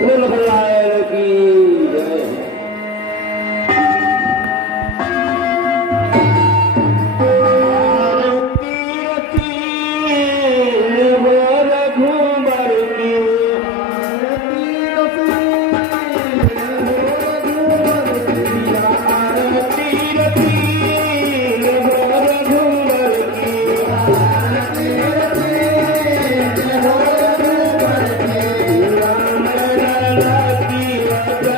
भगवान की जय। Yeah.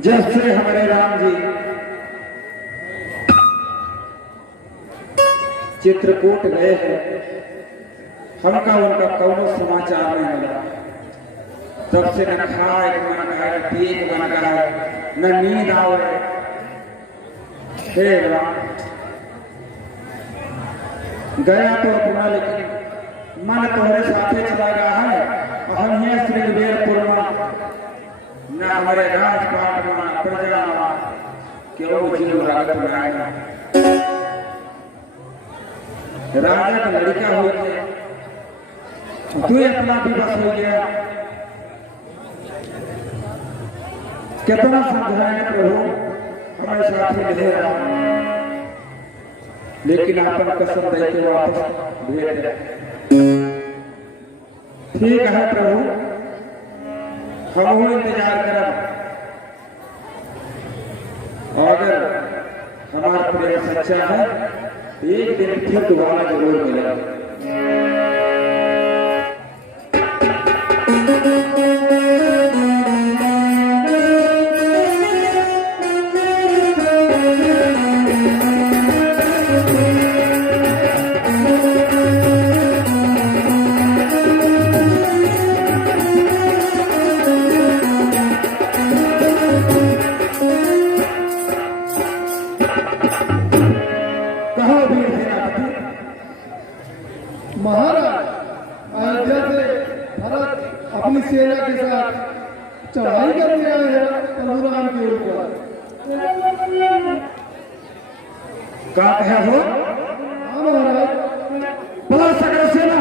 जब से हमारे राम जी चित्रकूट गए हैं, हमका उनका कौनो समाचार नहीं मिला। तब से न खाए मन करे, न पिए मन करे, न नींद आवे। हे राम, गया तो अपना, लेकिन मन तुम्हारे साथे चला गया है। और हम यहाँ श्रीवेरपुर न हमारे राजपाट में प्रजा क्यों जीव रागत बनाएगा। राजा का लड़का हो गया, तू अपना भी बस हो गया। कितना समझाए प्रभु, हमारे साथ में नहीं रहा, लेकिन आपन कसम दे के वापस भेज दे। ठीक है प्रभु, हम इंतजार करब। अगर हमारा प्रेम सच्चा है, एक दिन फिर दोबारा जरूर मिलेगा। महाराज, अयोध्या से भरत अपनी सेना के साथ चढ़ाई करने आए हैं परशुराम के ऊपर। क्या कहा हो? हाँ महाराज, बड़ा सकल सेना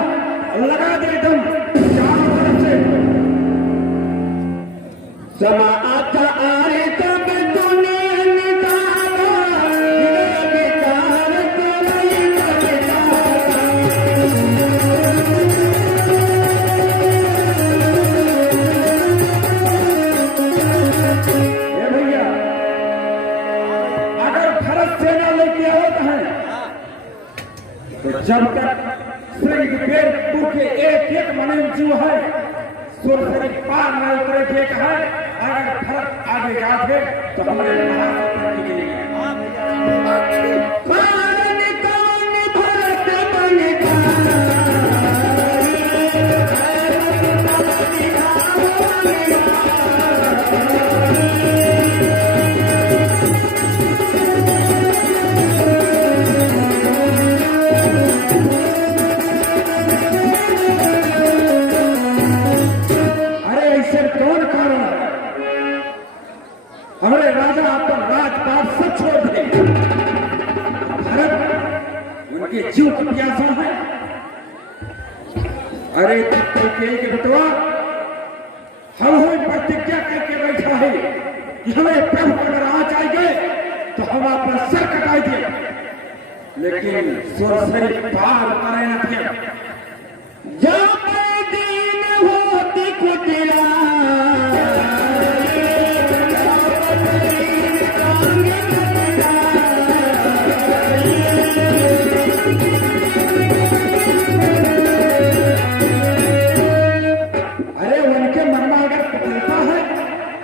लगा दे एकदम चारों तरफ से। समा आता आए तब दुनिया निकाला, तो जब तक श्रृंग बेर के एक मनुष्य जीव है सुरसरी पार न उतरे ठीक है। अगर भरत आगे जाते तो हमारे महाराज की हमारे राजा अपन राजपाट सब छोड़ दे। भारत उनके जीव की प्यासा है। अरे के बतवा हम प्रतिज्ञा करके बैठा है कि हमें प्रभु अगर आ जाएंगे तो हम अपना सर कटाई दिए, लेकिन सुरसरी पार उतारे न दिए। जब दिन होती कुटिला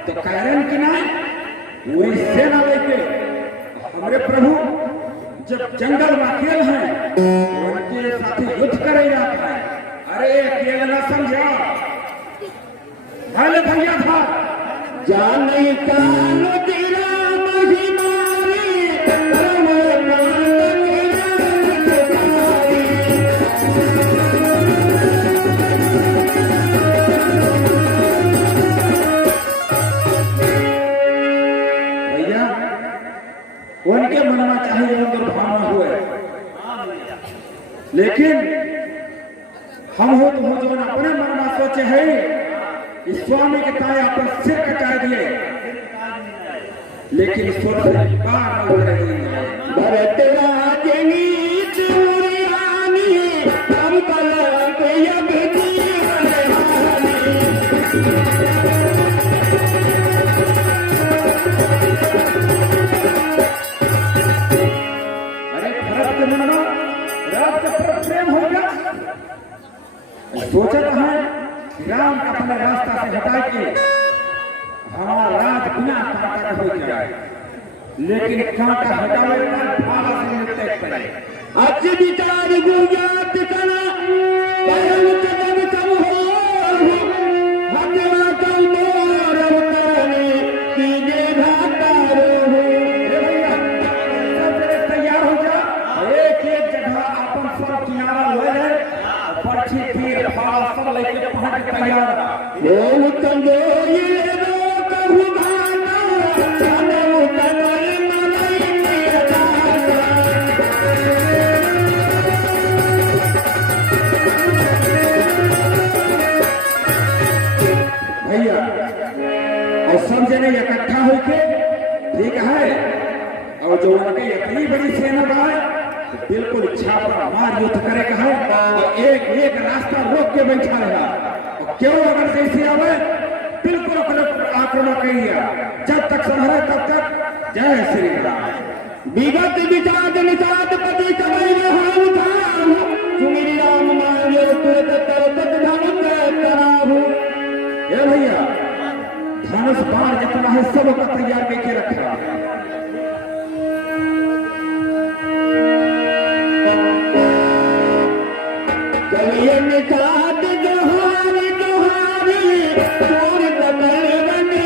तो कारण की ना पूरी सेना लेके हमारे प्रभु जब जंगल में अकेले हैं उनके साथ युद्ध करे जाता है। अरे अकेले ना समझा भले भैया था जान नहीं कान तेरा महिमारी उनके मन में चाहिए उनके भावना हुए, लेकिन हम हो तो जो अपने मन में सोचे है कि स्वामी के ताए अपन सिर कटा दिए, लेकिन सोच पार हो रही है। भरत राजनी चूरियानी हम कलंक यज्ञ प्रेम हो गया। सोचा है राम अपने रास्ता से हटा के हमारा राज बिना कांटा का हो जाए, लेकिन कांटा हटावे आज विचार गुजात करा परम तब कब हो हटवा कल मोर अवतारे कीजे घाटारो हो। तैयार हो जा, एक जगह अपन सब किनारा ले ले पर्ची तीर फाल सब लेके पहुंच तैयार बोल कंजोई रो कहू भाना जाने उतरल मलाई मेरा भैया और सब जने इकट्ठा होके ठीक है। और जो उनके इतनी बड़ी सेना है बिल्कुल छापा मार युद्ध करे का है और एक एक रास्ता रोक के बैठा रहा और क्यों अगर जैसे आवे बिल्कुल आक्रमण करिए जब तक संभले तब तक। जय श्री राम। विगत विचार निषाद पति कवि हाउ थाहु सुमिर राम मांगे तुरत तरत धन कराहु। ये भैया धनुष बाण जितना है सब का तैयार करके रखा। निकात जोहारी जोहारी तोर कमल बने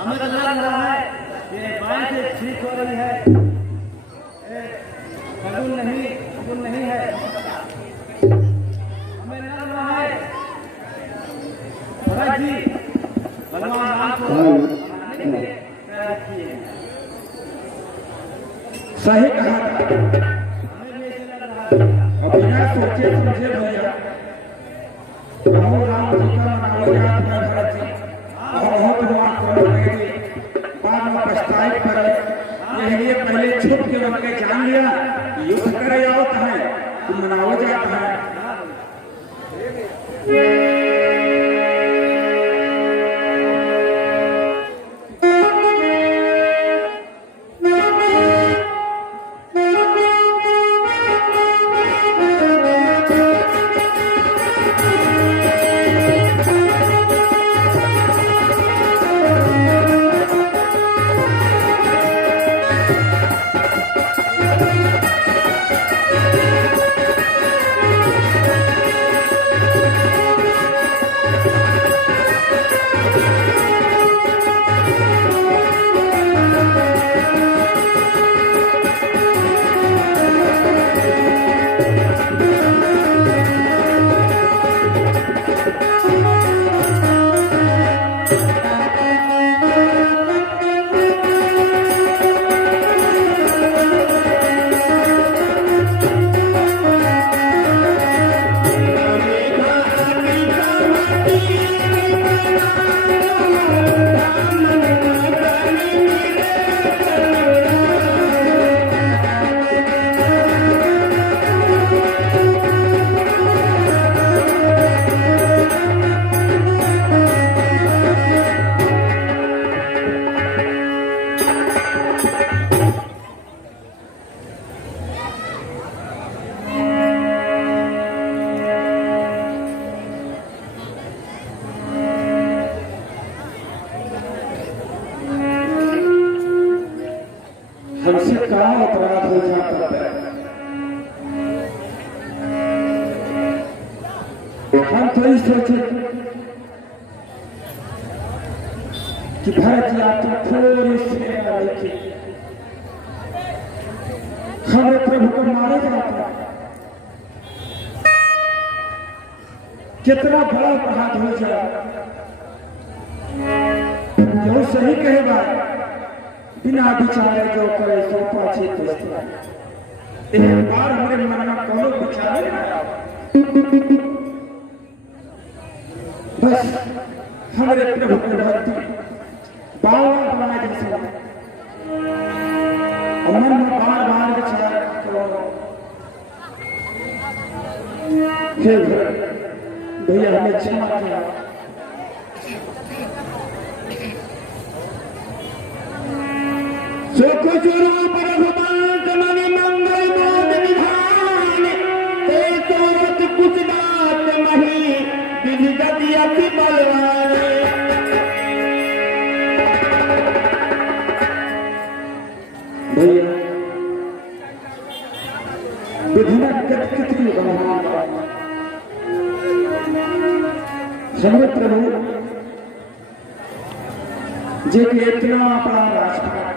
हमें तो लग रहा है कि बाएं से ठीक हो रही है, फगुन नहीं है। हमें लग रहा है भरत जी भगवान राम को मनाने के लिए प्रेरित किए हैं। सही कहा था। हमें भी ऐसे लग रहा है। अब बिना सोचे समझे भैया प्रभु राम जी का मनाओ याद है भरत जी, और बहुत बात करोगे बाद में पछताई करे, इसलिए पहले छुप के बन के जान लिया युद्ध करे आवत है तो मनाओ जाता है। हमसे कहाँ अपराध हो जाता है। हम तो ही सोचे कि भरत जी आप तो थोड़ी सी थी, हमारे प्रभु को मारे जाता, कितना बड़ा अपराध हो जाए। जो सही कहे बात बिना विचारे जो करे सो पाछे एक बार हमारे मन में कोनो विचार नहीं आया, बस हमारे प्रभु की भक्ति बार बना जैसे मन में बार बार विचार करो। भैया हमें क्षमा किया। सुख स्वरूप रघुनाथ मणि मंगल मोद विधान, ते सोत कुछ दात मही विधि गति अति बलवान। भैया विधिना कितनी बलवान हमारे प्रभु जे के इतना बड़ा राजपाट,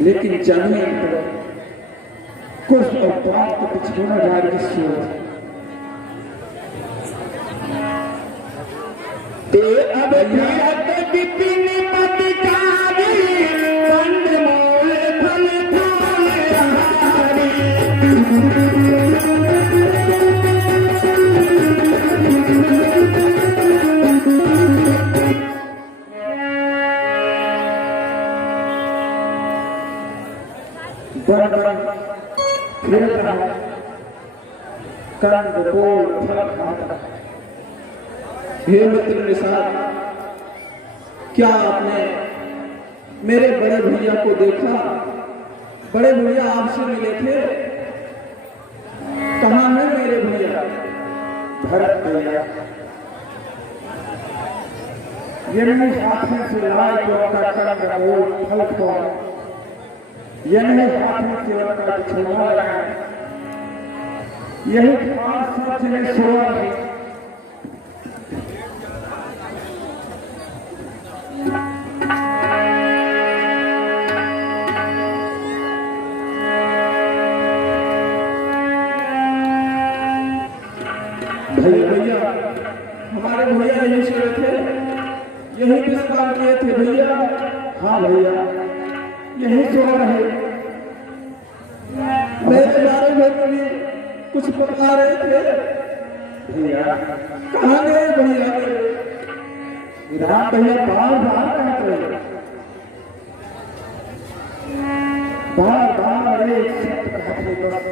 लेकिन जमीन पर कुछ अपराध को पिछड़ना जाए की सोच ते अब धीरत विपिन पतिचारी, कंदमूल फल फूल आहारी। फिरत रहा कंद बोल फल खाता। हे मित्र निषाद, क्या आपने मेरे बड़े भैया को देखा? बड़े भैया आपसे मिले थे, कहाँ है मेरे भैया? भरत भैया यही हाथों से लाए जो का कंद बोल फल खा, यही हाथों से उनका बिछोना लगाए, यही खास सच में सोआ है। भैया हमारे भैया यही सोए थे, यही विश्राम किए थे भैया। हाँ भैया, यही सो रहे। मेरे बारे में कभी कुछ बता रहे थे। भैया कहाँ गए भैया? राम भैया बार बार कहते हैं, बार बार एक शब्द कहते बस,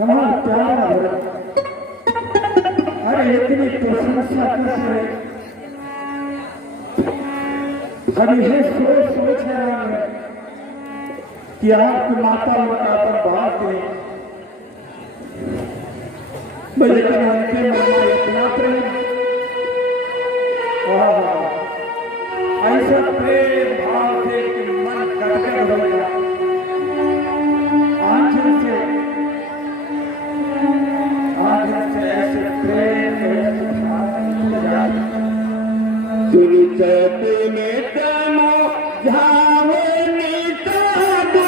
हमारा प्यारा भरत। अरे इतनी प्रशंसा कैसे? हम यह सोच रहे हैं कि आपकी माता का बात नहीं भैया के मन में इतना प्रेम, ऐसा प्रेम भाव से कि मन गदगद हो गया। आंचल से ऐसे प्रेम सुनिचत में तमो झावनी तादो।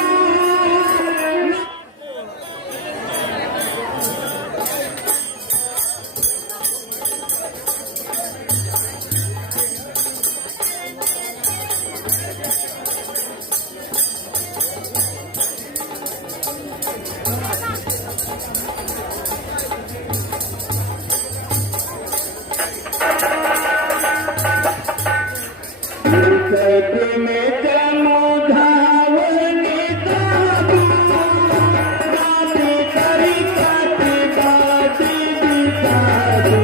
सुनिचत में तमो झावनी तादो। बाती करी काटी बाती बितादो।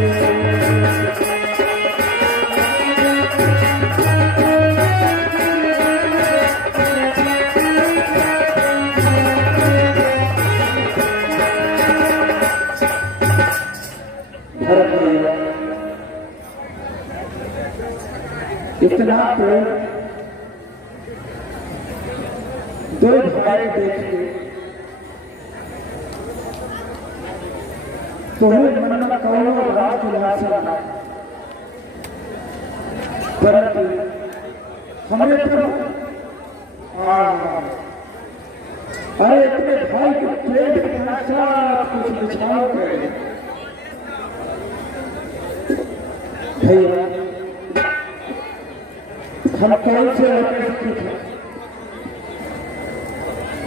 भरत भैया इतना प्रेम दो भाई देखिए, तुम्हें मन में कौन राज खुलासा, परंतु हमें तो अरे इतने भाई के प्रेम के साथ कुछ निछाव करे भैया। हम कौन से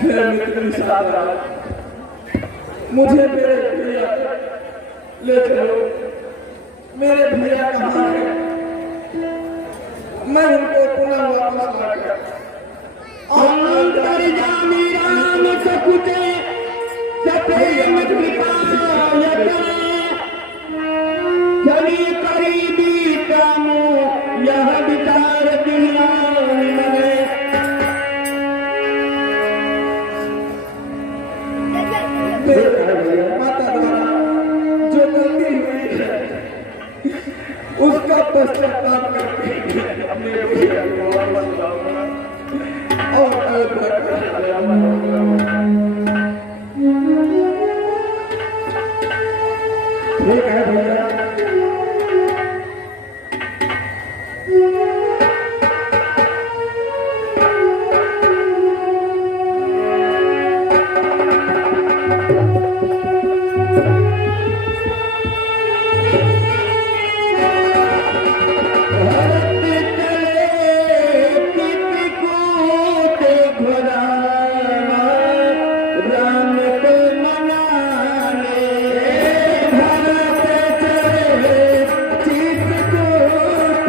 मेरे मित्र सादा, मुझे मेरे भैया ले चलो। मेरे भैया कहाँ है? मैं उनको पुनः वापस ला गया। अंतर जामी राम सकुते सप्रेम कृपायत। जनी करीबी कामो यह विचार दुनिया में। माता द्वारा जो गलती हुई है उसका पश्चाताप करके अपने भैया को वापस लाऊंगा और अयोध्या का ठीक है भैया। राम को मनाने भरत चले चित्रकूट।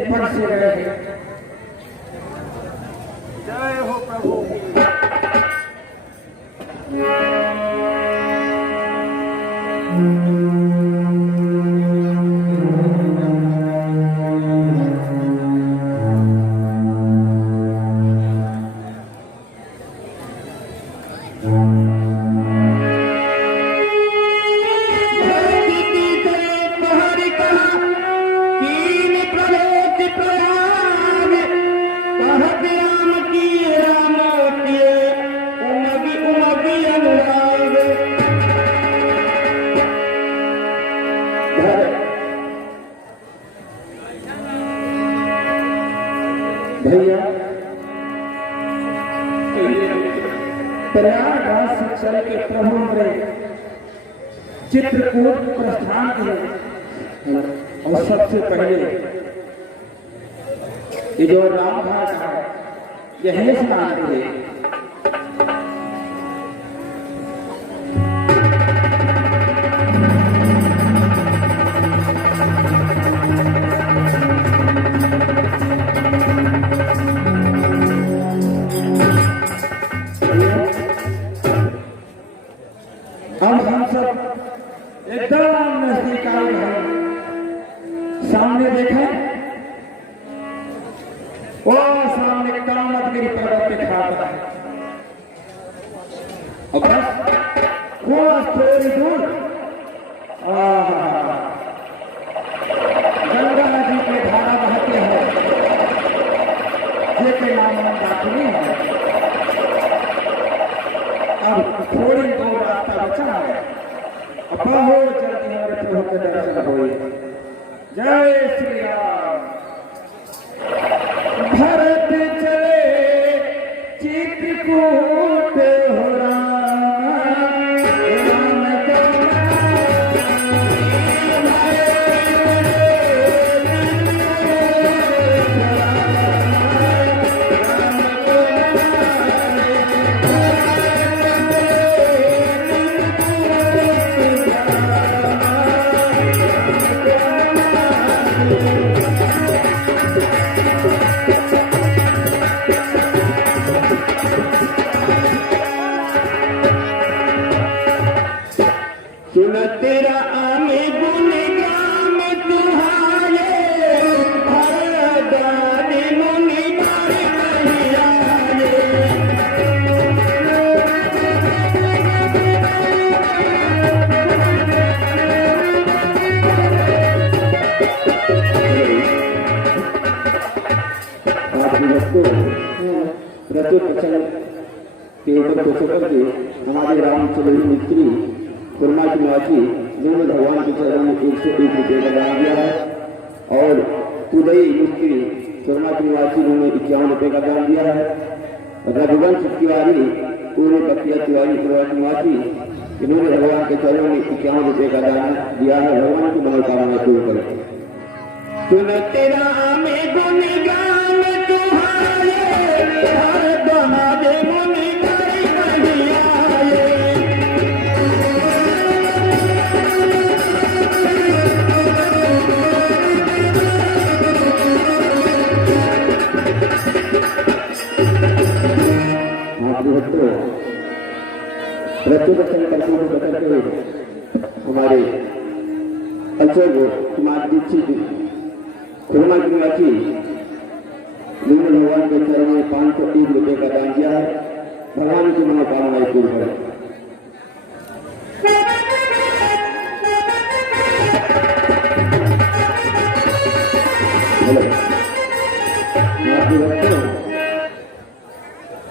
ऊपर से रहे। जय हो प्रभु। भैया प्रयागराज से चल के प्रभु ने चित्रकूट प्रस्थान किए और सबसे पहले ये जो राम घाट है यहीं स्नान किए। अब हम सब एकदम नजदीक आए हैं। सामने देखें, वो सामने कामतगिरी पर्वत पे खड़ा है और बस वो थोड़ी दूर गंगा नदी की धारा बहती है, जिसके नाम मंदाकिनी है। अब थोड़ी दूर रास्ता बचा है, अब बहुत जल्दी हमारे प्रभु के दर्शन होंगे। जय श्री राम। भरत चले चित्रकूट हो राम, राम सुन तेरा आमे गुणगान तुहारे, भरदारी मुनि मारे नहीं आए। प्रचुर प्रचंड के ऊपर को करके हमारे रामचंद्र मित्री कुर्मा की निवासी दोनों भगवान के चरणों में 101 रुपये का दान दिया है और तुदई मिस्त्री कुर्मा की निवासी उन्होंने 51 रुपये का दान दिया है। रघुवंश तिवारी पूरे बख्तिया तिवारी कुर्मा की निवासी इन्होंने भगवान के चरणों में 51 रुपये का दान दिया है। भगवान की मनोकामना पूर्ण करें। सुन तेरा आमे गुणगान तुहारे, भरदारी मुनि मारे नहीं आए। हमारे अचल कुमार दीक्षित खुरमा की निवासी भगवान के चरणों में 501 रुपये का दान दिया है। भगवान की मनोकामनाएं पूर्ण करें।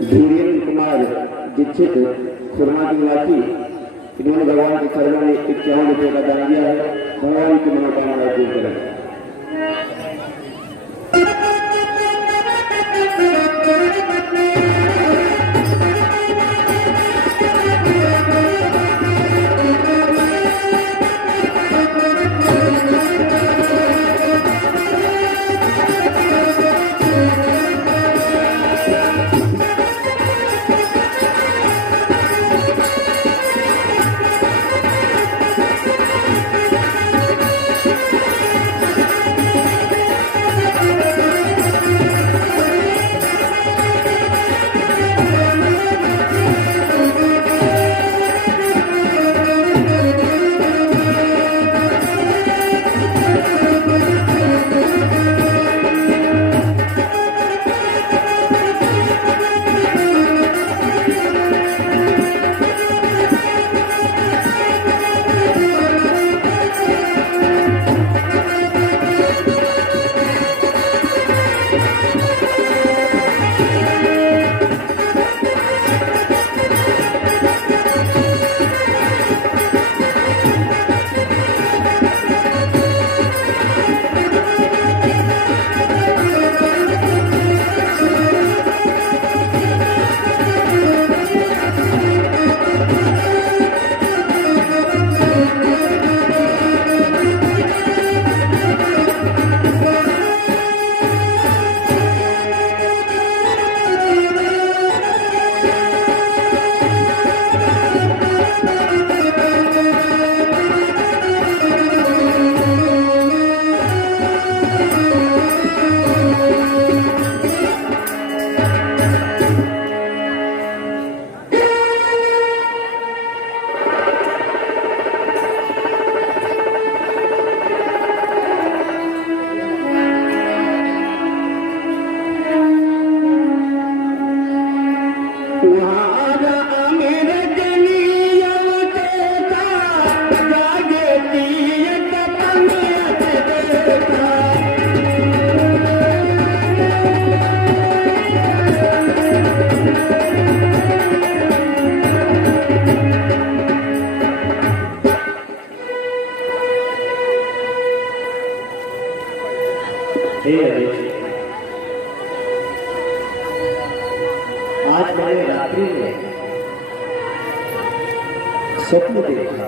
धीरेन्द्र कुमार दीक्षित खुरमा की निवासी इन्होंने भगवान के चरणों में 51 रुपये का दान दिया है। भगवान की मनोकामनाएं पूर्ण करें। आज मैंने रात्रि में स्वप्न देखा।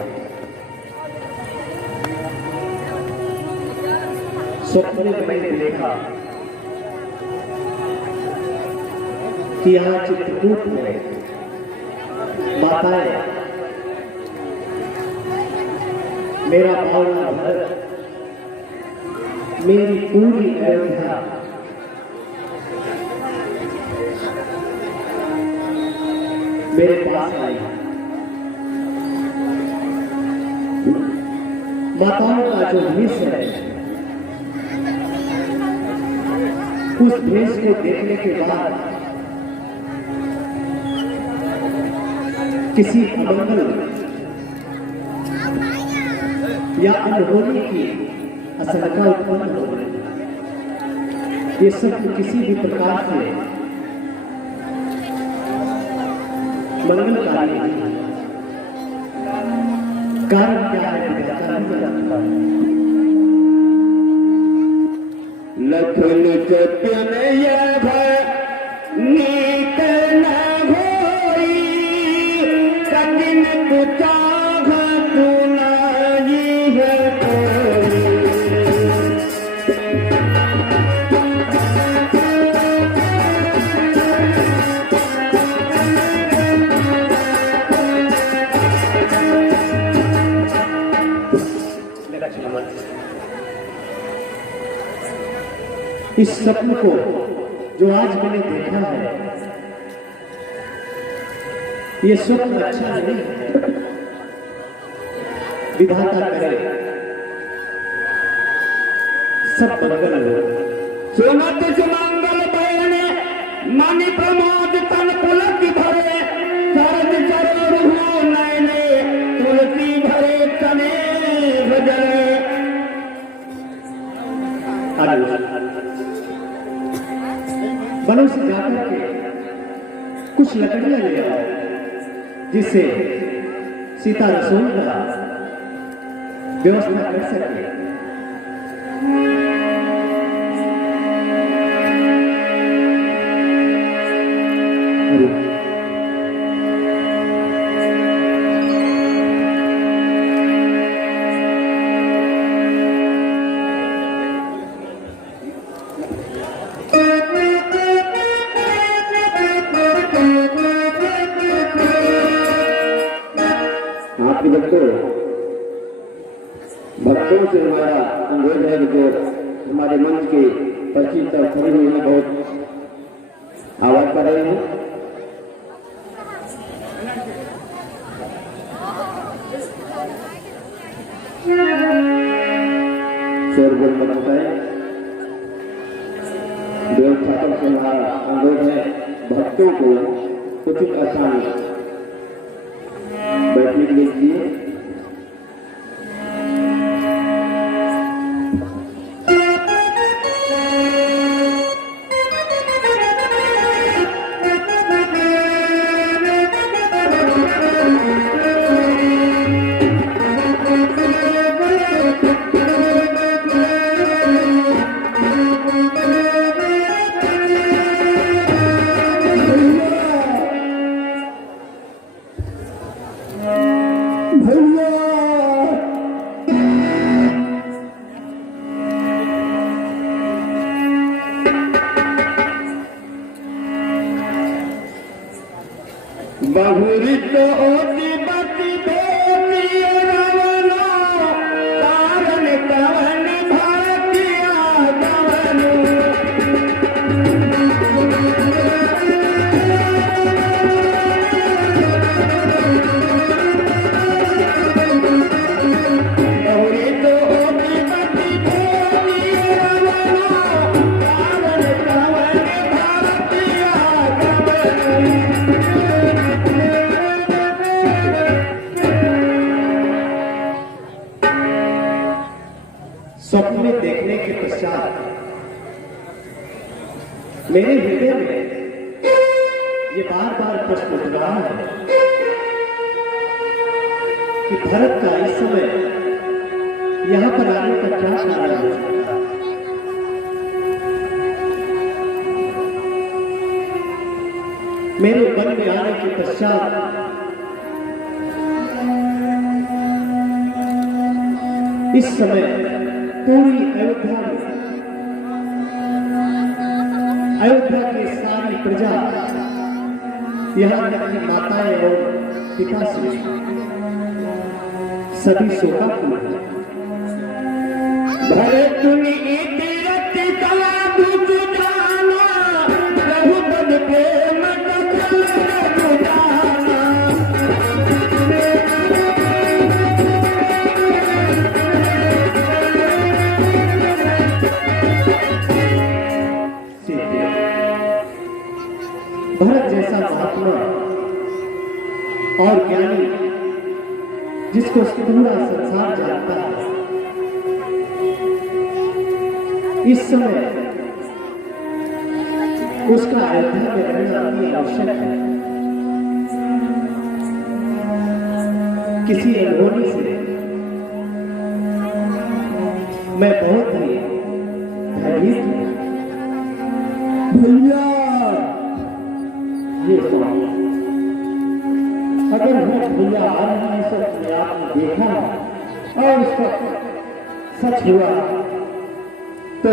स्वप्न में मैंने देखा कि यहाँ चित्रकूट में माताएं मेरा भावना भर मेरी पूरी अयोध्या मेरे पास आई। माताओं का जो भेष है, उस भेष को देखने के बाद किसी अमंगल या अनहोनी की आशंका उत्पन्न हो गई। ये सब किसी भी प्रकार से मंगलकारी कारण क्या है लखन चतन नीत न होई कठिन कुचाघ सुनाई है इस स्वप्न को जो आज मैंने देखा है, ये स्वप्न अच्छा नहीं है। विधाता करे सब मंगल हो। सुमत सुमंगल बयने मणि प्रमोद तन पुलक भरे शरद चरोर हो नयने तुलसी भरे तने भजरे। वनों से जाकर के कुछ लकड़ियां ले आओ जिससे सीता रसोई का व्यवस्था कर सके। भक्तों से हमारा अनुरोध है कि जो हमारे मंच के परिचित और खड़े हुए हैं, बहुत आवाज कर रहे हैं। शोरगुल बनता है। देव ठाकुर से हमारा अनुरोध है भक्तों को उचित स्थान बैठने के लिए। बहुरित ओति बति बेटी रवनो कारण कवन भारतिया गवनु। बहुरित ओति बति बेटी रवनो कारण कवन भारतिया गवनु। स्वप्न में देखने के पश्चात मेरे हृदय में ये बार बार प्रश्न उठ रहा है कि भरत का इस समय यहां पर आने का क्या कारण हो सकता है। मेरे मन में आने के पश्चात इस समय पूरी अयोध्या की सारी प्रजा, यहाँ तक की माताएं और पिता से सभी शोकाकुल हैं। भरत तीरथ का दूत जाना, रघुपति प्रेम कथा जाना। भरत जैसा महात्मा और ज्ञानी, जिसको पूरा संसार जानता है, इस समय उसका अयोध्या में रहना अति आवश्यक है। किसी अनहोनी से मैं बहुत ही भयभीत हूं। भैया ये अगर मैं भैया आज अपने आप में देखा और उसका सच हुआ तो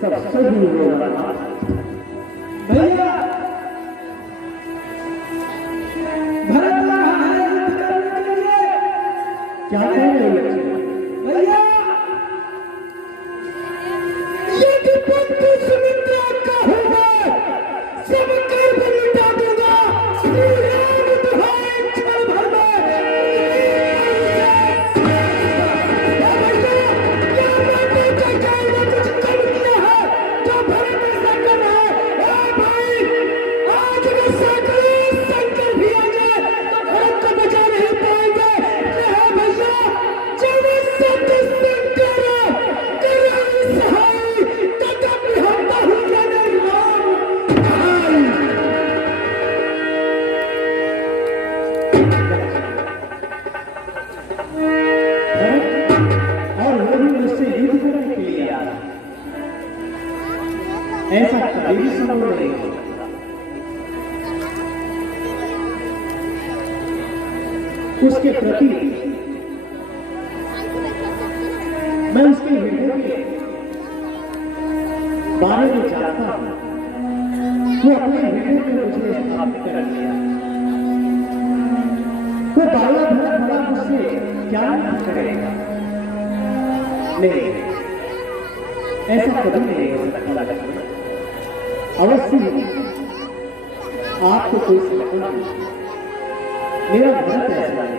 सब सही होगा। भैया भरत क्या कह रहे हो भैया यदि पुत्र सुमित्रा का होगा सब कर्म मिटा दूंगा। क्षण भर ऐसा कभी भी संभव नहीं। उसके प्रति मैं उसके हृदय के बारे में जानता हूं। वो अपने हृदय में मुझे स्थापित कर लिया। वो बाला भरा मुझसे क्या नहीं करेगा। नहीं, ऐसा कभी नहीं हो सकता। अवश्य आपको कोई समझना नहीं। मेरा भरत ऐसा है।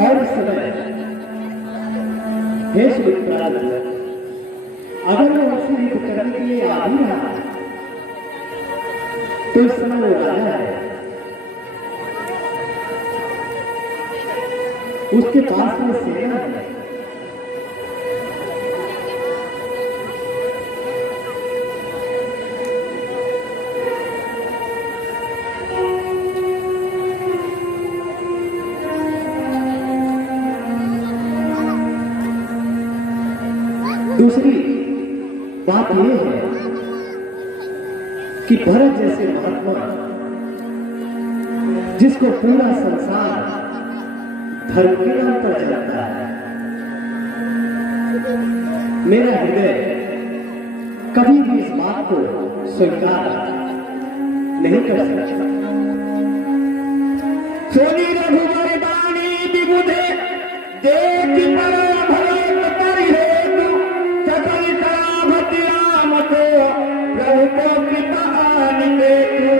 और इस समय हे सुमित्रा, अगर मैं उससे युद्ध करने के लिए आ भी रहा तो इस समय वो राजा है। उसके पास में सेना है। दूसरी बात यह है कि भरत जैसे महात्मा, जिसको पूरा संसार धर्म के नाम पर चलता है, मेरा हृदय कभी भी इस बात को स्वीकार नहीं कर सकता। सोनी रघुवर दानी विबुधे देख पर भरत परिहेतु सकल साभत राम को प्रभु को कृपा निवेतु।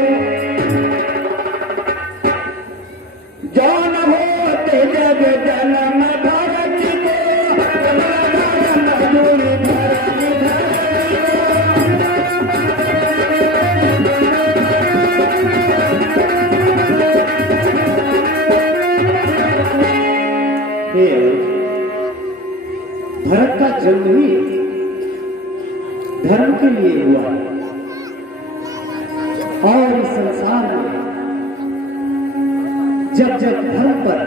जौन होते जग जन्म भरत को भरत का जन्म ही धर्म के लिए हुआ और इस संसार में जब जब धर्म पर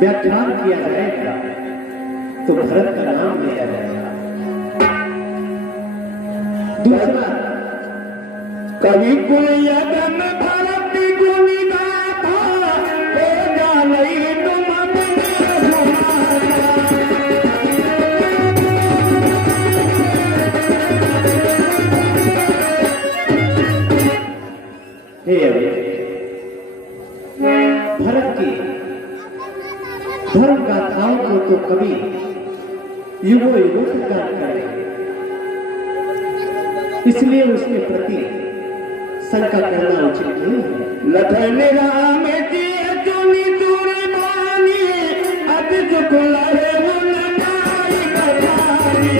व्याख्यान किया जाएगा तो भरत का नाम लिया जाएगा। दूसरा, कवि कुल यदन भरत गुण गाथा, तो जानई तुम बिना भुलाया। हे भरत की धर्म गाथाओं को तो कभी युगों युगों तक गान करेंगे, इसलिए उसके प्रति शंका करना उचित नहीं है। लखन राम जी चुनी चुरी मानी, अति सुख लहे उन नाई कहानी।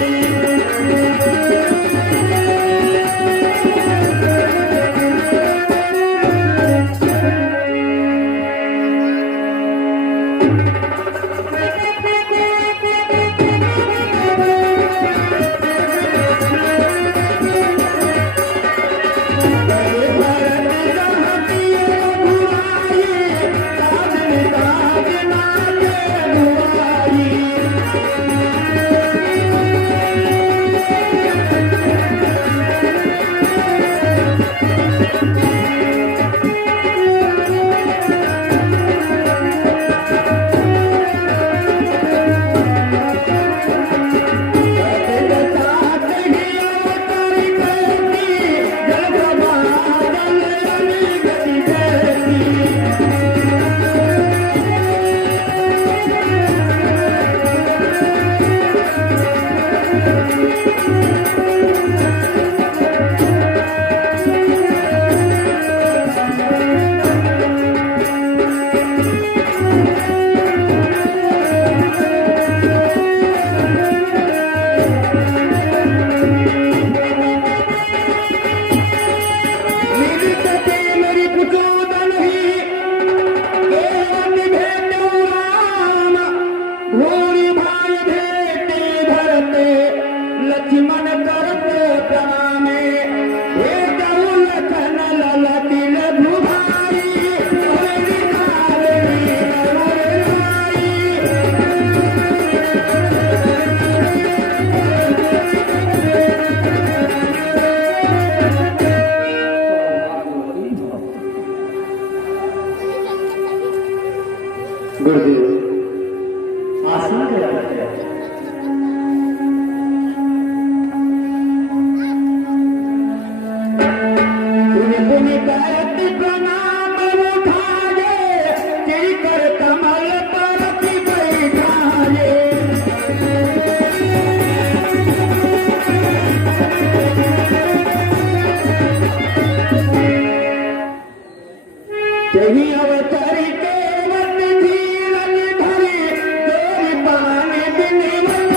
गुरुदेव आसन कमल पर बैठाए। कहीं अवतरी के मत धीरज धरी, जोरी पानी बिनी मन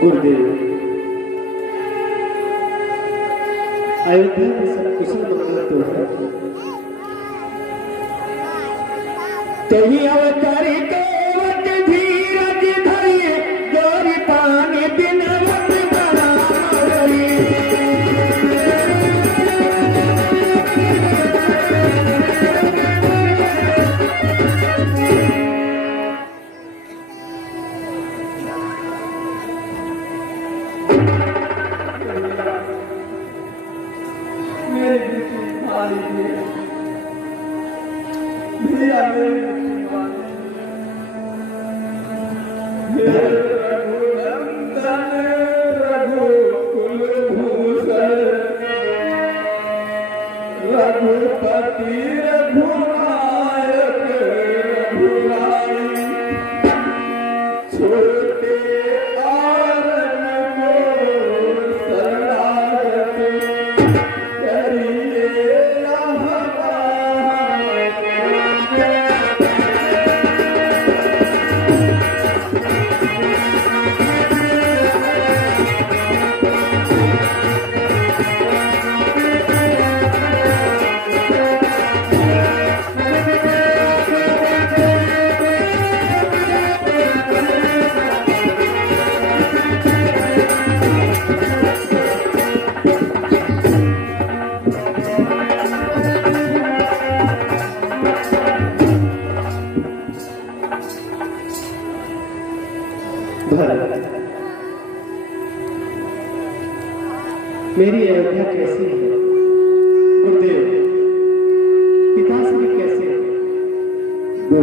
गुरुदेव अयोध्या में सब कुशल मंगल तो है, कहीं अवतारी केवट धीरज धरी, जोरी पानी बिन मत बराबरी। रघुपति रघुनायक रघुराई, छोटे आरन को शरणागत करिए आह्वान।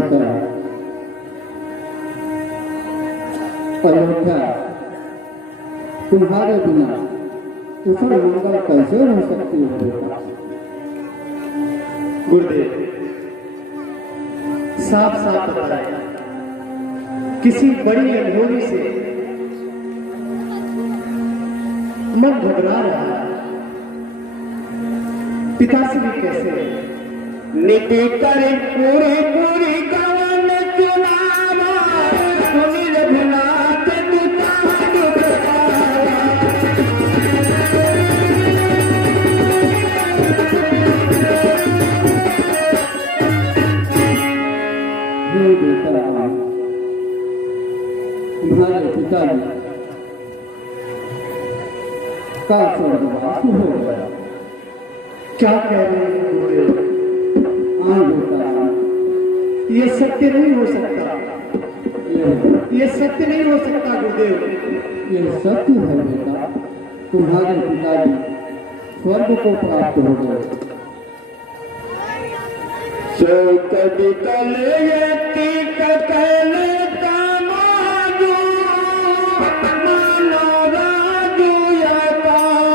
बेटा, अयोध्या तुम्हारे बिना कुशल मंगल कैसे रह सकती हो बेटा? गुरुदेव साफ साफ बताया, किसी बड़ी अनहोनी से मन घबरा रहा है। पिताश्री कैसे नीति करे पूरी पूरी कवन चुनावा, सुनी रघुनाथ तुता दुखावा। हे बेटा, तुम्हारे पिताजी का स्वर्गवास हो गया। क्या कह रहे हैं गुरुदेव? हाँ बेटा, ये सत्य नहीं हो सकता, ये सत्य नहीं हो सकता गुरुदेव। ये सत्य है बेटा, तुम्हारे पिताजी स्वर्ग को प्राप्त हो गए। सो कभी कल यति कल तमाजू, मानो राजू या राजू।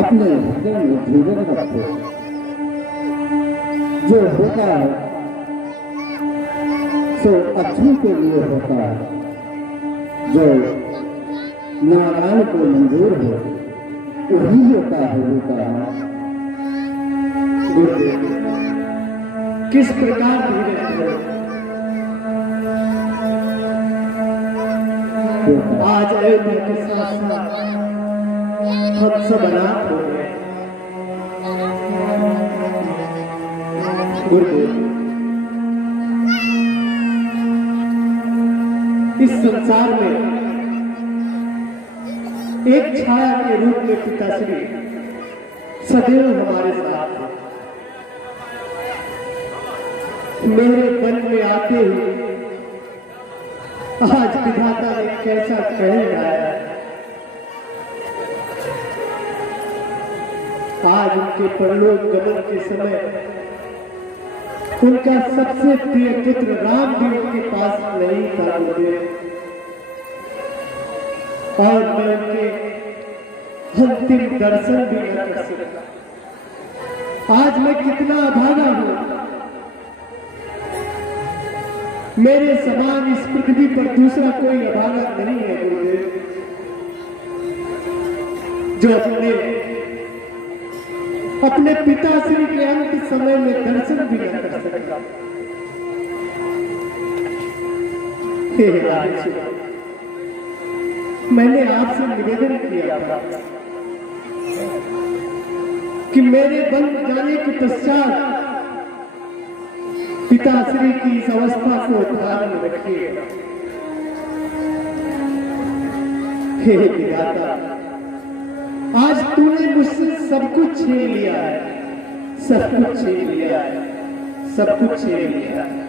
अपने हृदय में धीरज रखो। जो होता है सो अच्छे के लिए होता है, जो नारायण को मंजूर हो वही होता है बेटा। गुरुदेव किस प्रकार धीरज है? आज अयोध्या के साथ साथ हम सब अनाथ हो गए। गुरुदेव इस संसार में एक छाया के रूप में पिताश्री सदैव हमारे साथ है। मेरे मन में आते ही आज विधाता ने कैसा कह लगाया है। आज उनके परलोक गमन के समय उनका सबसे प्रिय पुत्र राम भी उनके पास नहीं था गुरुदेव, और मैं उनके अंतिम दर्शन भी न कर सका। आज मैं कितना अभागा हूं। मेरे समान इस पृथ्वी पर दूसरा कोई अभागा नहीं है गुरुदेव, जो अपने पिताश्री के अंत समय में दर्शन भी न कर सका। हे राज, मैंने आपसे निवेदन किया था कि मेरे बन जाने के पश्चात पिताश्री की इस अवस्था को ध्यान में रखिएगा। हे विधाता, आज तूने मुझसे सब कुछ छीन लिया है, सब कुछ छीन लिया है, सब कुछ छीन लिया है।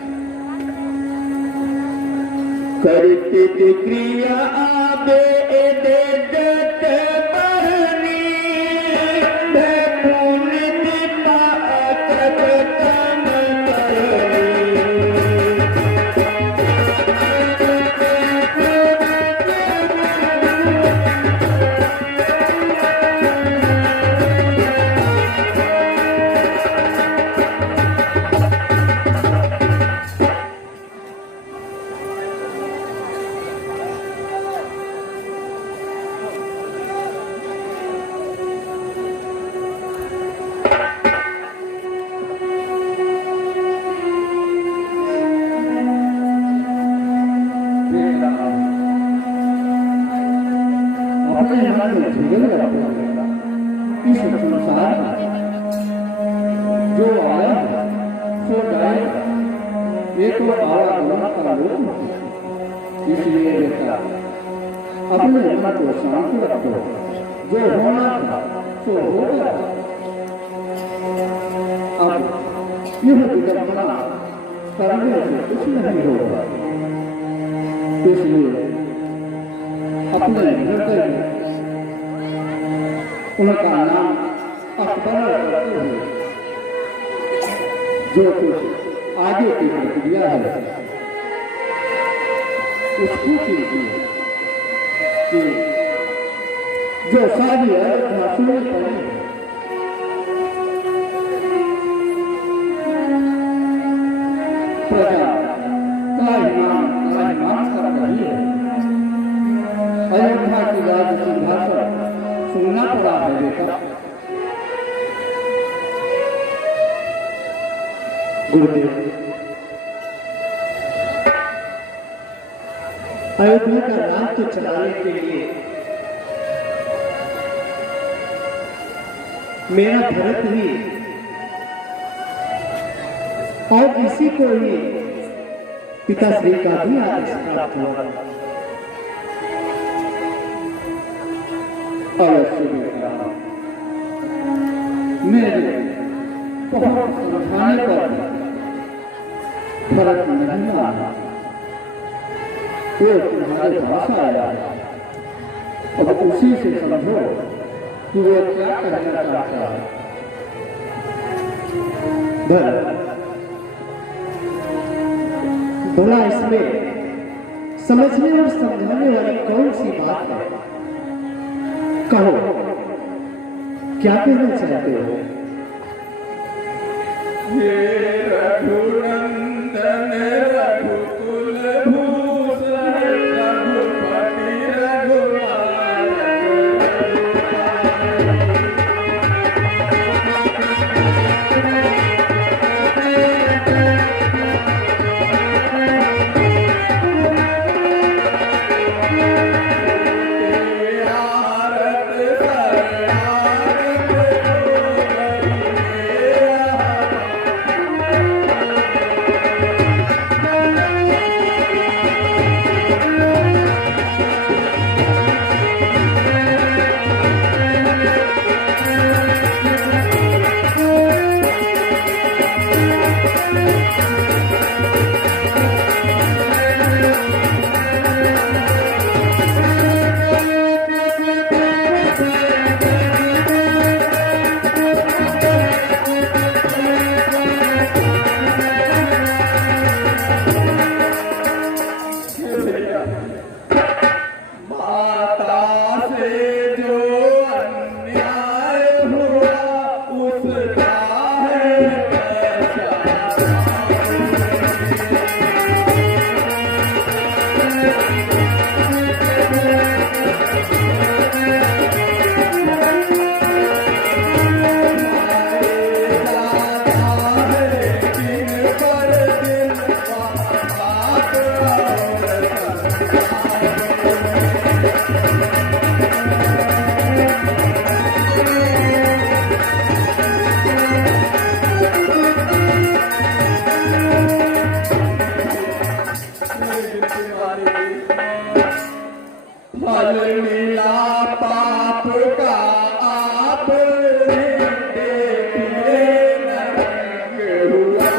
करती क्रिया आबे दे देते बरनी, पुनित पाकत तन करनी। अपने मन में झिगल रखते हुए इस संसार में जो आया है सो जाएगा। ये तो आवागमन का लोक है। इसलिए बेटा अपने मन को शांत रखो। जो होना था सो हो गया। अब यह विडंबना करने से कुछ नहीं होगा। इसलिए अपने हृदय में उनका नाम स्मरण करते हुए जो कुछ आगे की प्रक्रिया है उसको कीजिए कि जो सारी अवस्था सुनने पड़ी प्रजा कायमान कर रही है। अयोध्या की राज सिंहासन सुनना पड़ा है बेटा। गुरुदेव, अयोध्या का राज तो चलाने के लिए मेरा भरत ही और इसी को ही पिताश्री का भी आदेश प्राप्त हुआ। अवश्य बेटा, मेरे बहुत समझाने पर फर्क नहीं आया। वो तुम्हारे पास आया, अब उसी से समझो कि वो क्या कहना चाहता है। भला इसमें समझने और समझाने वाली कौन सी बात है? कहो, क्या कहना चाहते हो? रघुनंदन रघुकुल भूषण रघुपति रघुराय फल मिला पाप का आप देखिए नरक हुआ।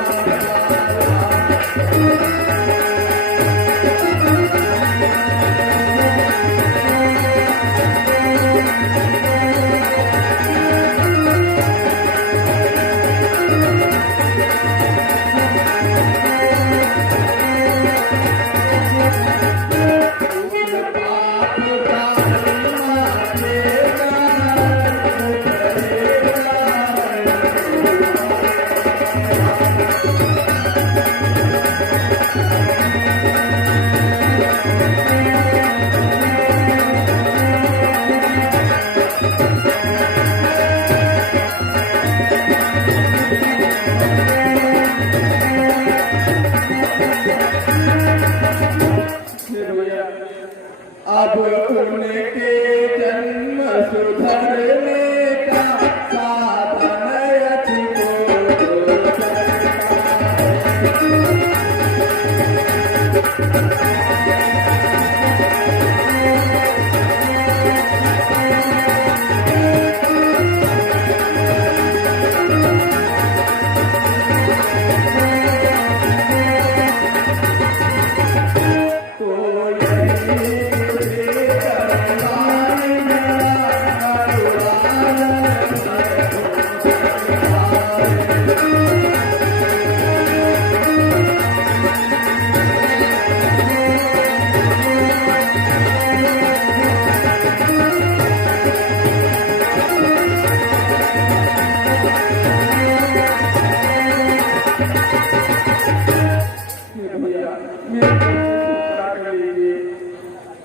अब उनके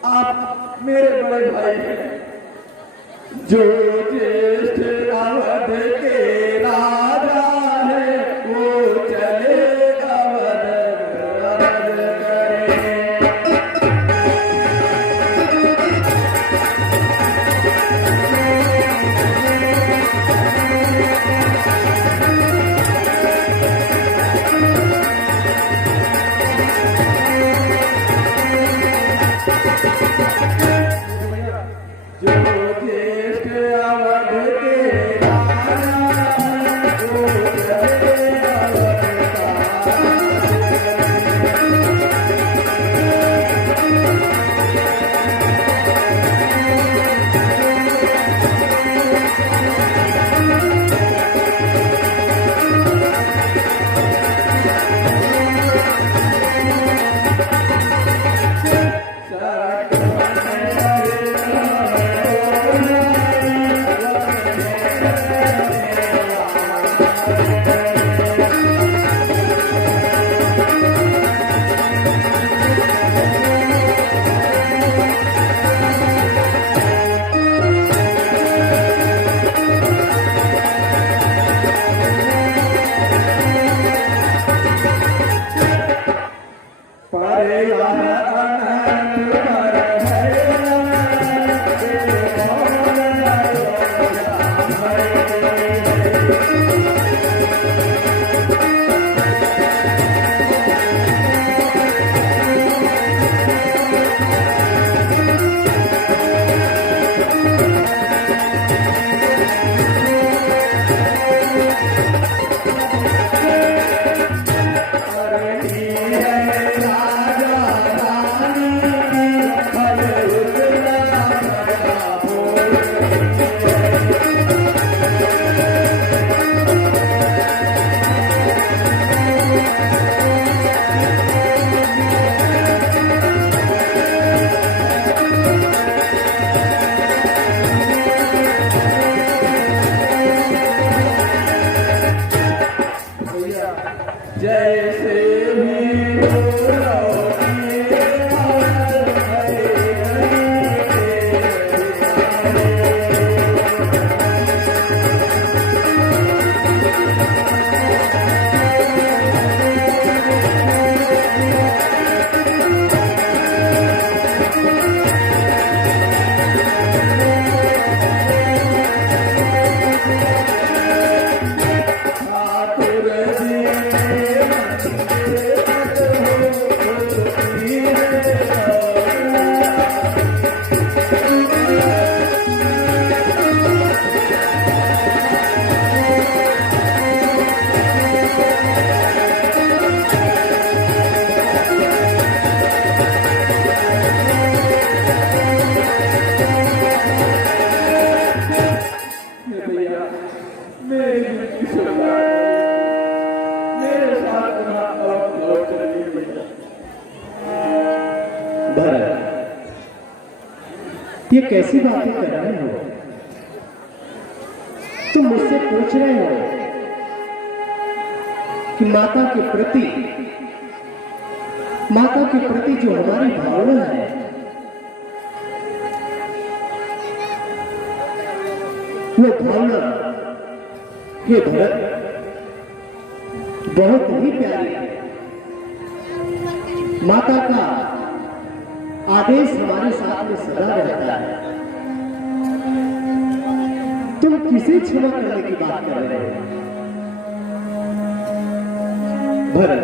आप मेरे बड़े भाई हैं। जो ज्येष्ठ अवध के राजा है वो चले अवध करे। ये कैसी बातें कर रहे हो? तुम मुझसे पूछ रहे हो कि माता के प्रति जो हमारी भावना है वो भावना ये भरत बहुत ही प्यारी है। माता का आदेश हमारे साथ में सदा रहता है। तुम किसे क्षमा करने की बात कर रहे हो? भरत,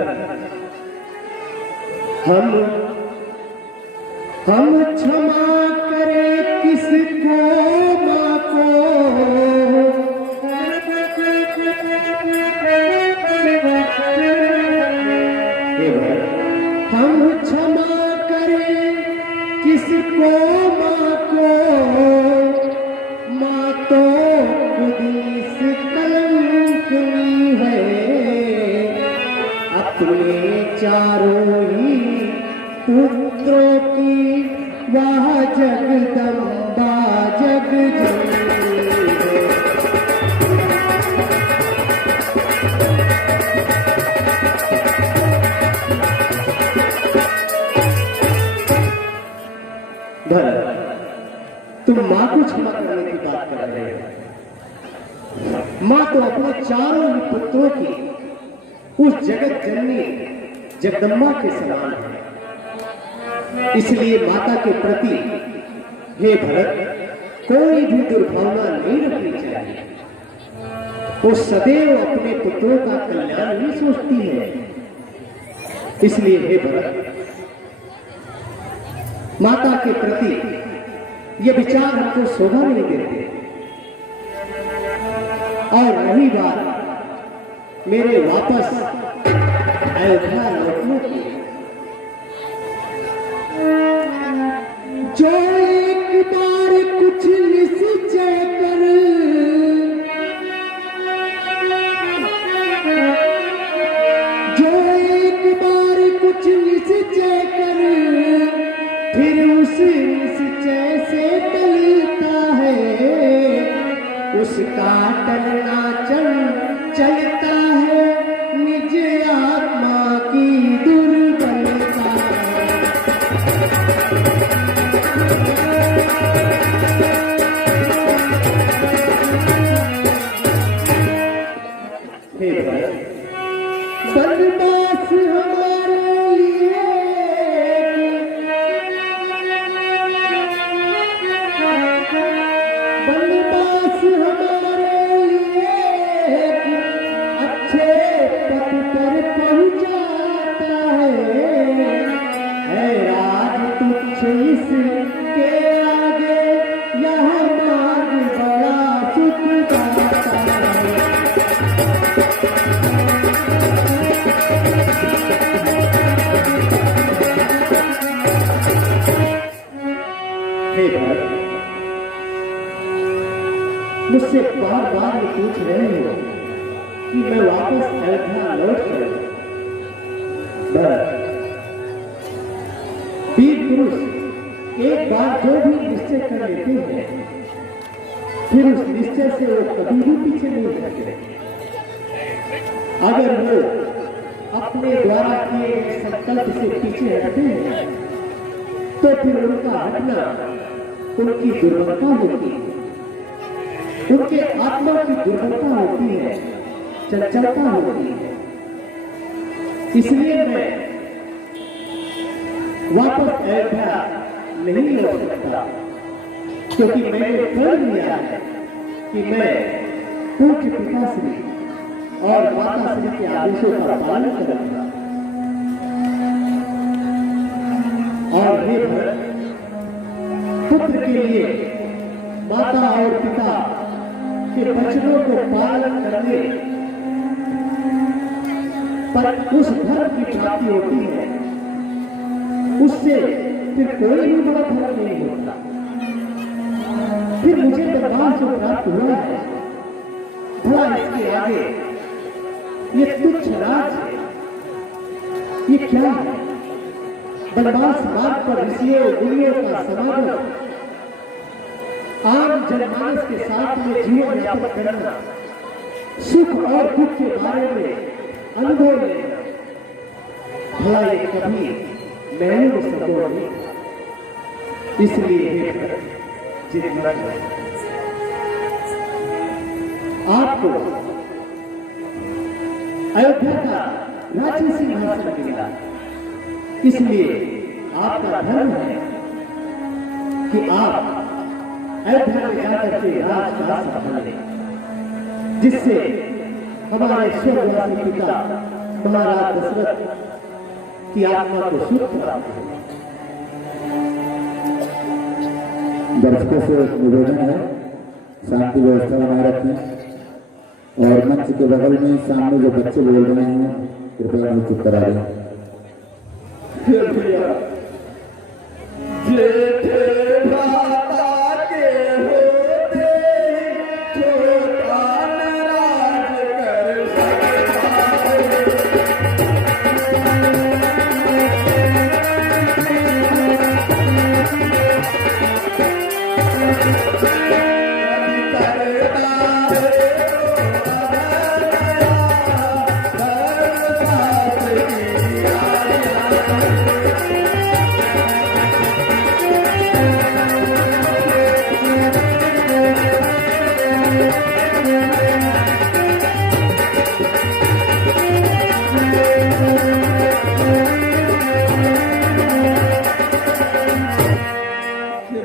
हम क्षमा करें किसको, माँ को? हम क्षमा करें किसको, माँ को? माँ तो खुद इस कलंक में है। अपने चारों ही पुत्रों की वह भरत, तुम मां को क्षमा करने की बात कर रहे हो। मां तो अपने चारों ही पुत्रों की उस जगत जननी जगदम्बा के समान है। इसलिए माता के प्रति हे भरत कोई भी दुर्भावना नहीं रखनी चाहिए। वो सदैव अपने पुत्रों का कल्याण ही सोचती है। इसलिए हे भरत, माता के प्रति ये विचार हमको शोभा नहीं देते। और रही बात मेरे वापस अयोध्या लौटने की, जो एक बार कुछ निश्चय कर फिर उस निश्चय से टलता है, उसका टलना चलता है निज आत्मा की दुर्बलता। हे वनवास हमारे लिए अच्छे पद पर पहुंचाता है राज तुच्छ इसके आगे यह मार्ग बड़ा सुखदाता है। हे भरत, मुझसे बार बार ये पूछ रहे हो कि मैं वापस अयोध्या लौट कर भरत, वीर पुरुष एक बार जो भी निश्चय कर लेते हैं फिर उस निश्चय से वो कभी भी पीछे नहीं हटते। अगर वो अपने द्वारा किए संकल्प से पीछे हटते हैं तो फिर उनका हटना उनकी दुर्बलता होती है, उनके आत्मा की दुर्बलता होती है, चंचलता होती है। इसलिए मैं वापस अयोध्या नहीं लौट सकता, क्योंक't मैंने कर लिया है कि मैं पूज्य पिताश्री और माताश्री के आदेशों का पालन करूंगा। और हे भरत, पुत्र के लिए माता और पिता के वचनों को पालन करने पर उस धर्म की प्राप्ति होती है, उससे फिर कोई भी बड़ा धर्म नहीं होता। फिर मुझे दरबार जो प्राप्त हुआ है भला इसके आगे ये तुच्छ राज है, ये क्या है? वनवास मार्ग पर ऋषियों मुनियों का समागम, आम जनमानस के साथ में जीवन यापन करना, सुख और दुख के बारे में अनुभव लेना, भला ये कभी मैंने भी संभव नहीं। इसलिए जितना आपको अयोध्या का राज्य सिंहासन मिला, इसलिए आपका धर्म है कि आप अयोध्या में जाकर के राजकाज संभालें, जिससे हमारे स्वर्गवासी पिता महाराज दशरथ की आत्मा को सुख प्राप्त हो। दर्शकों से निवेदन है शांति व्यवस्था बनाए रखें और मंच के बगल में सामने जो बच्चे बोल रहे हैं कृपया उन्हें चुप करा दें।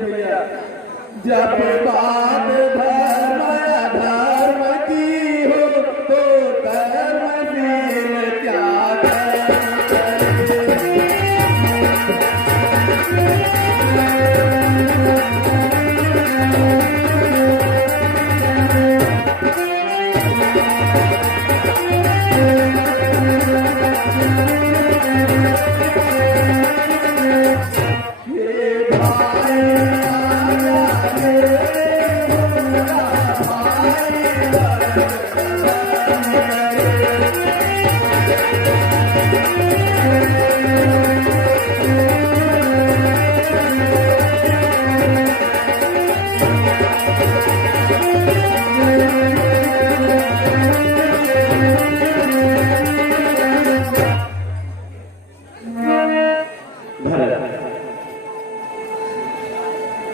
भैया जब बात धर्म अधर्म की हो तो धर्मशील क्या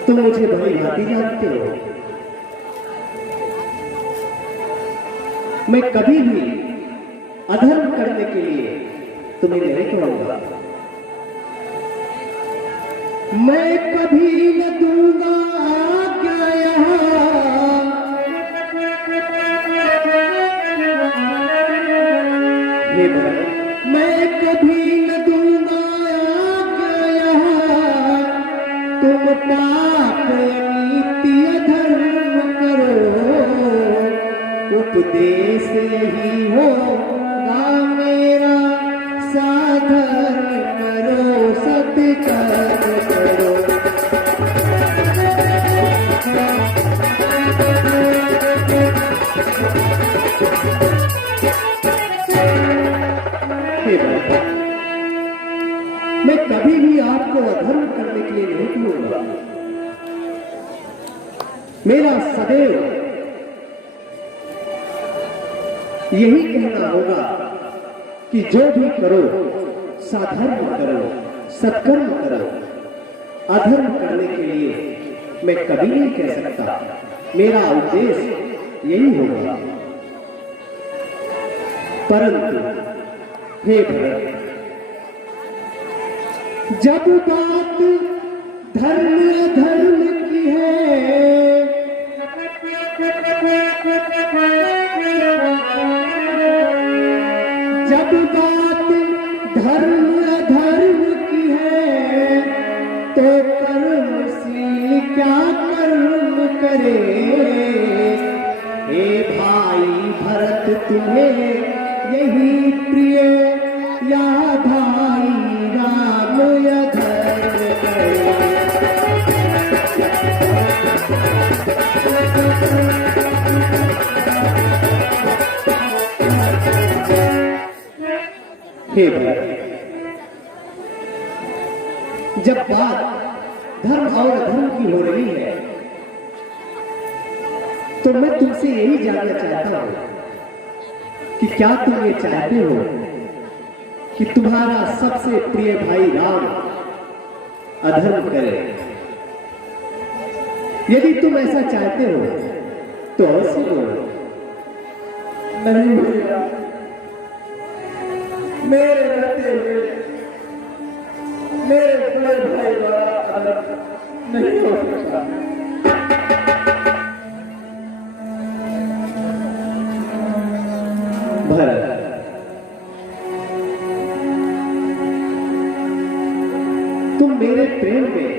तुम मुझे भली भांति जानते हो। मैं कभी भी अधर्म करने के लिए तुम्हें नहीं कहूंगा। मैं कभी न दूंगा आज्ञा यहाँ, हे भगवान, मैं कभी न दूंगा आज्ञा यहाँ। तुम पाप नीति अधर्म करो, उपदेश यही होगा मेरा। साधर्म करो, सत्कर्म करो। हे बाबा, मैं कभी भी आपको अधर्म करने के लिए नहीं कहूंगा। मेरा सदैव यही कहना होगा कि जो भी करो साधर्म करो, सत्कर्म करो। अधर्म करने के लिए मैं कभी नहीं कह सकता। मेरा उद्देश्य यही होगा। परंतु हे भरत, जब बात धर्म अधर्म की है, जब बात धर्म अधर्म की है, तो कर्मशील क्या कर्म करे। हे भाई भरत, तुम्हें यही प्रिय या भाई राम अधर्म करे। हे भरत, जब बात धर्म और अधर्म की हो रही है, तो मैं तुमसे यही जानना चाहता हूं कि क्या तुम ये चाहते हो कि तुम्हारा सबसे प्रिय भाई राम अधर्म करे। यदि तुम ऐसा चाहते हो तो अवश्य बोलो। नहीं भैया, मेरे रहते हुए मेरे बड़े भाई द्वारा अधर्म नहीं हो सकता। भरत, तुम मेरे प्रेम में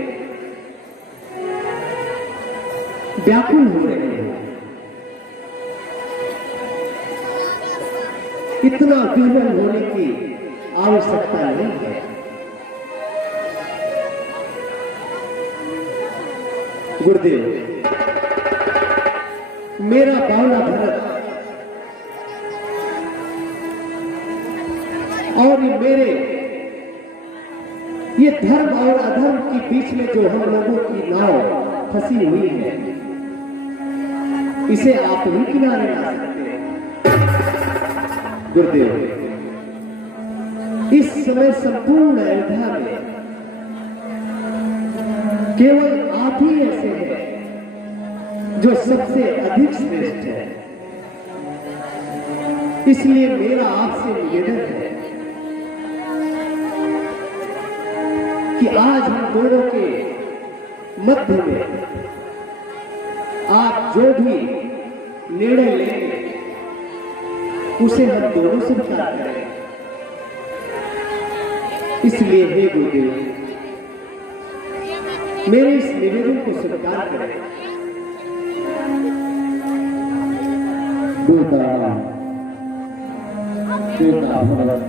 व्याकुल हो रहे हो। इतना विह्वल होने की आवश्यकता नहीं है। गुरुदेव, मेरा बावला भरत और ये धर्म और अधर्म के बीच में जो हम लोगों की नाव फंसी हुई है, इसे आप ही किनारे ला सकते हैं। गुरुदेव, इस समय संपूर्ण अयोध्या में केवल आप ही ऐसे हैं जो सबसे अधिक श्रेष्ठ है। इसलिए मेरा आपसे निवेदन है कि आज हम दोनों के मध्य में आप जो भी निर्णय लेंगे उसे हम दोनों स्वीकार करेंगे। इसलिए हे गुरुदेव, मेरे इस निवेदन को स्वीकार करें। बेटा भरत,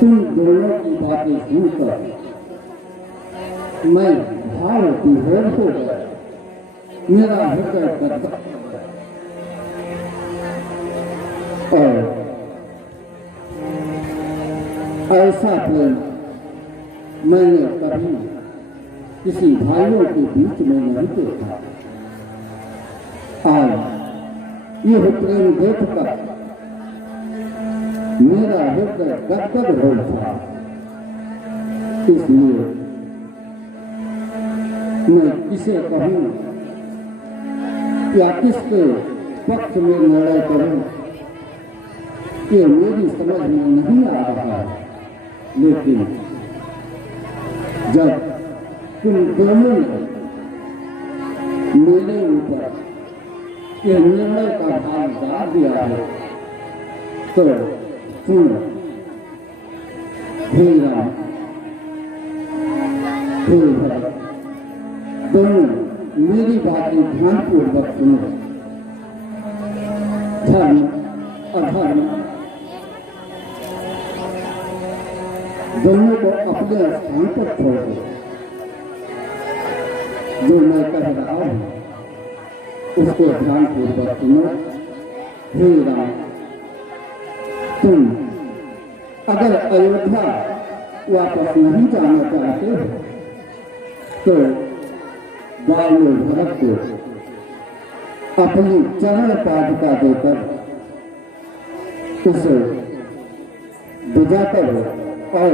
तुम दोनों की बातें सुनकर मैं भाव विभोर हो गया। मेरा हृदय गदगद और ऐसा प्रेम मैंने कभी किसी भाइयों के बीच में नहीं देखा। आज यह प्रेम देखकर मेरा हृदय गदगद हो उठा। इसलिए मैं किसे कहूं या किसके पक्ष में निर्णय करूं कि मेरी समझ में नहीं आ रहा। लेकिन जब तुम दोनों ने मेरे ऊपर ये निर्णय का भार डाल दिया है तो तुम हे राम हे भरत, दोनों मेरी बातें ध्यानपूर्वक सुनो। धर्म अधर्म दोनों को अपने स्थान पर छोड़ दो। जो मैं कह रहा हूं उसको ध्यानपूर्वक सुनो। हे राम, तुम अगर अयोध्या वापस नहीं जाना चाहते हो तो बाल्य भरत को अपनी चरण पादुका देकर उसे विदा करो और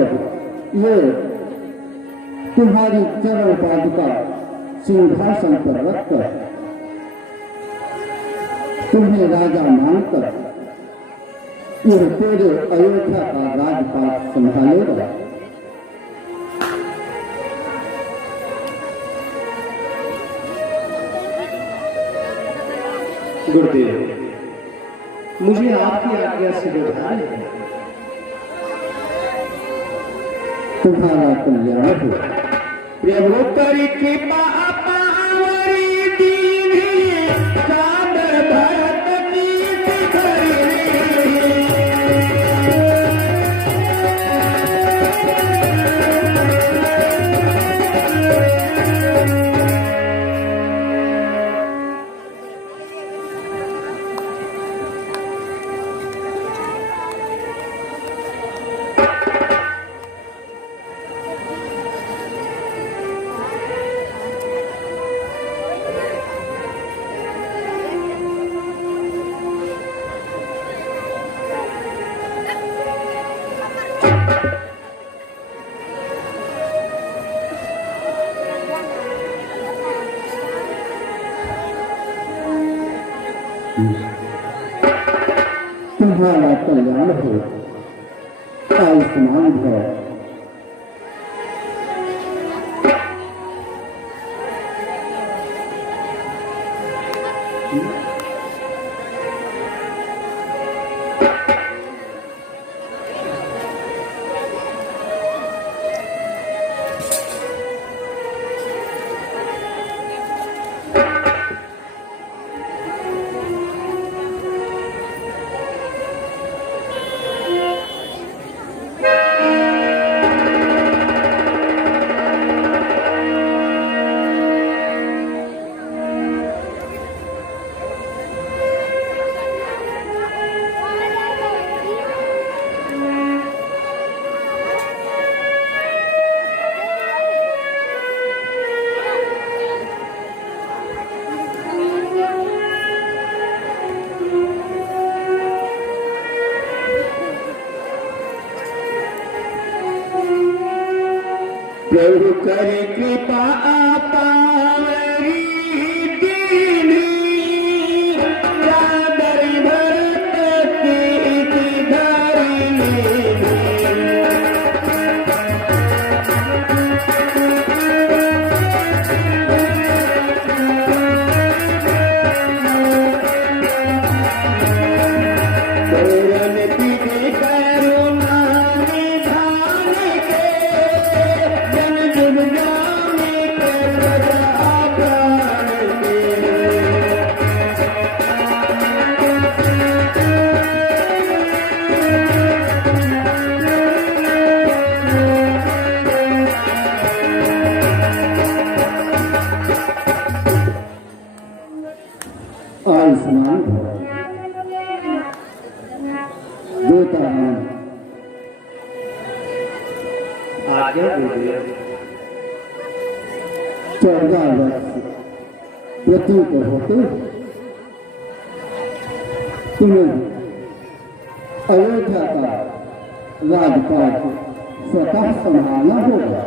ये तुम्हारी चरण पादुका सिंहासन पर रखकर तुम्हें राजा मानकर यह पूरे अयोध्या का राजपाट संभालेगा। गुरुदेव, मुझे आपकी आज्ञा से व्यवहार है। तुम्हारा कल्याण हो। प्रभु करी कृपा पावरी दीनी, सादर भरत की करी। तुम्हारा कल्याण हो। आयुष्मान भव। प्रभु करी कृपा पावरी दीनी, सादर भरत की धरनी। आयुष्मान भव। देवता नाम आज्ञा बोलिए। 14 वर्ष व्यतीत होते तुम्हें अयोध्या का राजपाट स्वतः संभालना होगा।